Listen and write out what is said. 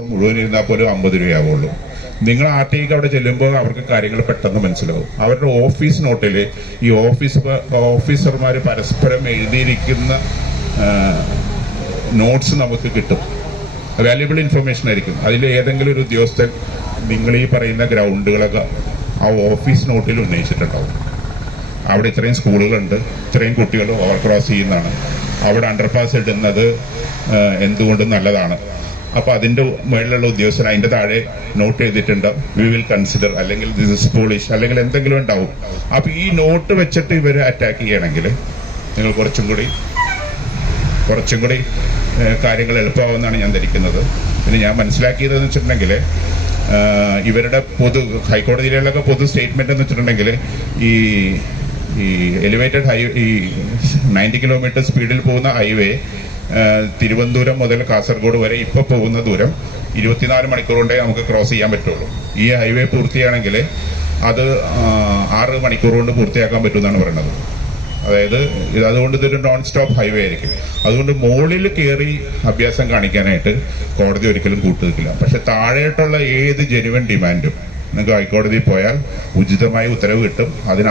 മുഴുവൻ ഇരുന്നാൽ പോലും 50 രൂപയാവുള്ളൂ. നിങ്ങൾ RTIക്ക് അവിടെ ചെല്ലുമ്പോൾ അവർക്ക് കാര്യങ്ങൾ പെട്ടെന്ന് മനസ്സിലാവും. അവരുടെ ഓഫീസ് നോട്ടിൽ ഈ ഓഫീസർമാർ പരസ്പരം എഴുതിയിരിക്കുന്ന നോട്ട്സ് നമുക്ക് കിട്ടും. വാല്യുബിൾ ഇൻഫർമേഷൻ ആയിരിക്കും. അതിൽ ഏതെങ്കിലും ഒരു ഉദ്യോഗസ്ഥൻ നിങ്ങൾ ഈ പറയുന്ന ഗ്രൗണ്ടുകളൊക്കെ ആ ഓഫീസ് നോട്ടിൽ ഉന്നയിച്ചിട്ടുണ്ടാവും. അവിടെ ഇത്രയും സ്കൂളുകളുണ്ട്, ഇത്രയും കുട്ടികൾ ഓവർ ക്രോസ് ചെയ്യുന്നതാണ്, അവിടെ അണ്ടർപാസ് ഇടുന്നത് എന്തുകൊണ്ടും നല്ലതാണ്. അപ്പൊ അതിന്റെ മുകളിലുള്ള ഉദ്യോഗസ്ഥൻ അതിന്റെ താഴെ നോട്ട് ചെയ്തിട്ടുണ്ട്, വി വിൽ കൺസിഡർ, അല്ലെങ്കിൽ ദിസ് ഇസ് പോളിഷ്, അല്ലെങ്കിൽ എന്തെങ്കിലും ഉണ്ടാവും. അപ്പൊ ഈ നോട്ട് വെച്ചിട്ട് ഇവർ അറ്റാക്ക് ചെയ്യണമെങ്കിൽ നിങ്ങൾ കുറച്ചും കൂടി കാര്യങ്ങൾ എളുപ്പമാവുമെന്നാണ് ഞാൻ ധരിക്കുന്നത്. പിന്നെ ഞാൻ മനസ്സിലാക്കിയതെന്ന് വെച്ചിട്ടുണ്ടെങ്കിൽ ഇവരുടെ ഹൈക്കോടതിയിലൊക്കെ പൊതു സ്റ്റേറ്റ്മെന്റ് എന്ന് വെച്ചിട്ടുണ്ടെങ്കിൽ ഈ എലിവേറ്റഡ് ഈ 90 കിലോമീറ്റർ സ്പീഡിൽ പോകുന്ന ഹൈവേ തിരുവനന്തപുരം മുതൽ കാസർഗോഡ് വരെ ഇപ്പൊ പോകുന്ന ദൂരം 24 മണിക്കൂർ കൊണ്ടേ നമുക്ക് ക്രോസ് ചെയ്യാൻ പറ്റുള്ളൂ. ഈ ഹൈവേ പൂർത്തിയാണെങ്കിൽ അത് 6 മണിക്കൂർ കൊണ്ട് പൂർത്തിയാക്കാൻ പറ്റുമെന്നാണ് പറയുന്നത്. അതായത് അതുകൊണ്ട് ഇതൊരു നോൺ സ്റ്റോപ്പ് ഹൈവേ ആയിരിക്കും. അതുകൊണ്ട് മുകളിൽ കയറി അഭ്യാസം കാണിക്കാനായിട്ട് കോടതി ഒരിക്കലും കൂട്ടുനിൽക്കില്ല. പക്ഷെ താഴെയായിട്ടുള്ള ഏത് ജെനുവൻ ഡിമാൻഡും നിങ്ങൾക്ക് ഹൈക്കോടതിയിൽ പോയാൽ ഉചിതമായ ഉത്തരവ് കിട്ടും. അതിന്